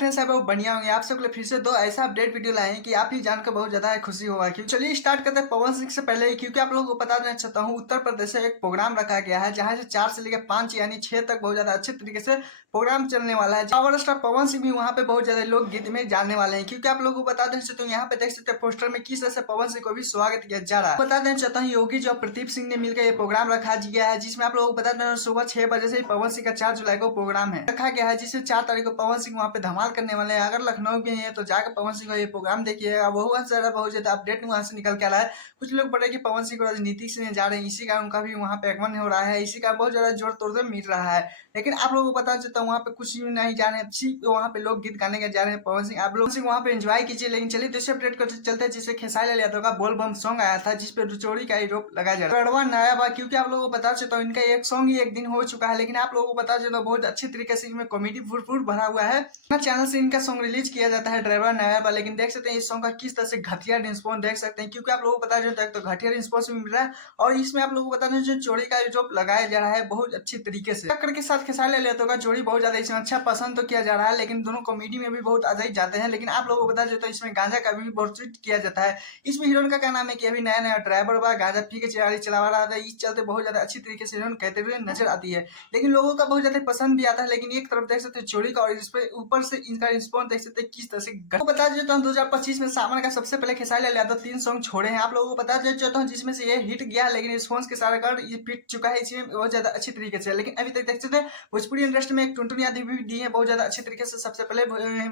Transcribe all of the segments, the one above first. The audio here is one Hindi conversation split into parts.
फ्रेंड्स है बहुत बढ़िया होंगे। आप सबके लिए फिर से दो ऐसा अपडेट वीडियो लाए हैं कि आप ही जानकर बहुत ज्यादा खुशी होगा। क्योंकि चलिए स्टार्ट करते हैं पवन सिंह से पहले ही, क्योंकि आप लोगों को बता देना चाहता हूँ उत्तर प्रदेश से एक प्रोग्राम रखा गया है जहां से 4 से लेकर 5 यानी 6 तक बहुत ज्यादा अच्छे तरीके से प्रोग्राम चलने वाला है। पावर स्टार पवन सिंह भी वहाँ पे बहुत ज्यादा लोग गीत में जाने वाले हैं। क्योंकि आप लोगों को बता देना चाहता हूँ यहाँ पे देख सकते हैं पोस्टर में किस तरह से पवन सिंह को भी स्वागत किया जा रहा है। बता देना चाहता हूँ योगी जो प्रदीप सिंह ने मिलकर ये प्रोग्राम रखा गया है, जिसमें आप लोगों को बता देना सुबह 6 बजे से पवन सिंह का 4 जुलाई को प्रोग्राम है रखा गया है, जिससे 4 तारीख को पवन सिंह वहाँ पे धमाल करने वाले हैं। अगर लखनऊ के हैं तो जाकर पवन सिंह का ये प्रोग्राम देखिएगा। बहुत ज्यादा अपडेट वहाँ से निकल के आ रहा है। कुछ लोग बोल रहे हैं कि पवन सिंह को राजनीति से जा रहे हैं, इसी का उनका भी वहाँ पे आगमन हो रहा है, इसी का बहुत ज्यादा जोर तोड़ से मिल रहा है। लेकिन आप लोगों को पता चलता है वहाँ पे कुछ भी नहीं जा रहे हैं, सिर्फ वहाँ पे लोग गीत गाने के जा रहे हैं। पवन सिंह आप लोग वहाँ पे एंजॉय कीजिए। लेकिन चलिए दूसरे अपडेट को चलते हैं, जिससे खेसारी लाल यादव का बोल बम सॉन्ग आया था, जिसपे रुचौड़ी का रोप लगाया जा रहा है। रड़वा नया बा, क्योंकि आप लोगों को बता चलता हूँ इनका एक सॉन्ग ही एक दिन हो चुका है, लेकिन आप लोगों को बता चलता बहुत अच्छे तरीके से इसमें कॉमेडी भरपूर भरा हुआ है। चैनल से इनका सॉन्ग रिलीज किया जाता है ड्राइवर नया बा, लेकिन देख सकते हैं इस सॉन्ग का किस तरह से घटिया रिस्पॉन्स देख सकते हैं। क्योंकि आप लोगों को पता चलता है तो घटिया रिस्पॉन्स मिल रहा है, और इसमें आप लोगों को बता दें जो जोड़ी का जो लगाया जा रहा है बहुत अच्छी तरीके से। टक्कर के साथ खेसारी लाल यादव का जोड़ी बहुत ज्यादा इसमें अच्छा पसंद तो किया जा रहा है, लेकिन दोनों कॉमेडी में भी बहुत आजाई जाते हैं। लेकिन आप लोगों को बता दें तो इसमें गांजा का भी बहुत किया जाता है। इसमें हीरोइन का क्या नाम है कि अभी नया नया ड्राइवर बा गांजा पी के गाड़ी चला रहा था, इस चलते बहुत ज्यादा अच्छी तरीके से हीरोइन कहते हुए नजर आती है। लेकिन लोगों का बहुत ज्यादा पसंद भी आता है। लेकिन एक तरफ देख सकते हैं जोड़ी का, और इस पे ऊपर से इनका रिस्पॉन्स देख सकते हैं किस तरह से। बता देता हूँ 2025 में सावन का सबसे पहले खेसारी लाल यादव 3 सॉन्ग छोड़े हैं। आप लोगों को बता देता हूँ जिसमें से ये हिट गया, लेकिन रिस्पॉन्स के साथ ये पिट चुका है इसमें बहुत ज्यादा अच्छी तरीके से। लेकिन अभी तक देख सकते हैं भोजपुरी इंडस्ट्री में एक टुनटुन यादव भी दी है बहुत ज्यादा अच्छी तरीके से सबसे पहले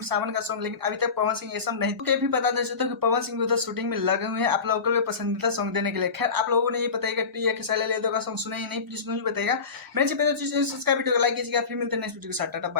सावन का सॉन्ग, लेकिन अभी तक पवन सिंह ये सब नहीं। तो भी बता दें कि पवन सिंह भी उधर शूटिंग में लगे हुए हैं आप लोगों को पसंदीदा सॉन्ग देने के लिए। खैर आप लोगों ने ये बताएगा कि खेसारी लाल यादव का सॉन्ग सुना ही नहीं, प्लीज मुझे बताएगा। मेरे चैनल सब्सक्राइब वीडियो को लाइक कीजिएगा। फिर मिलते हैं नेक्स्ट वीडियो के साथ। Tata bye.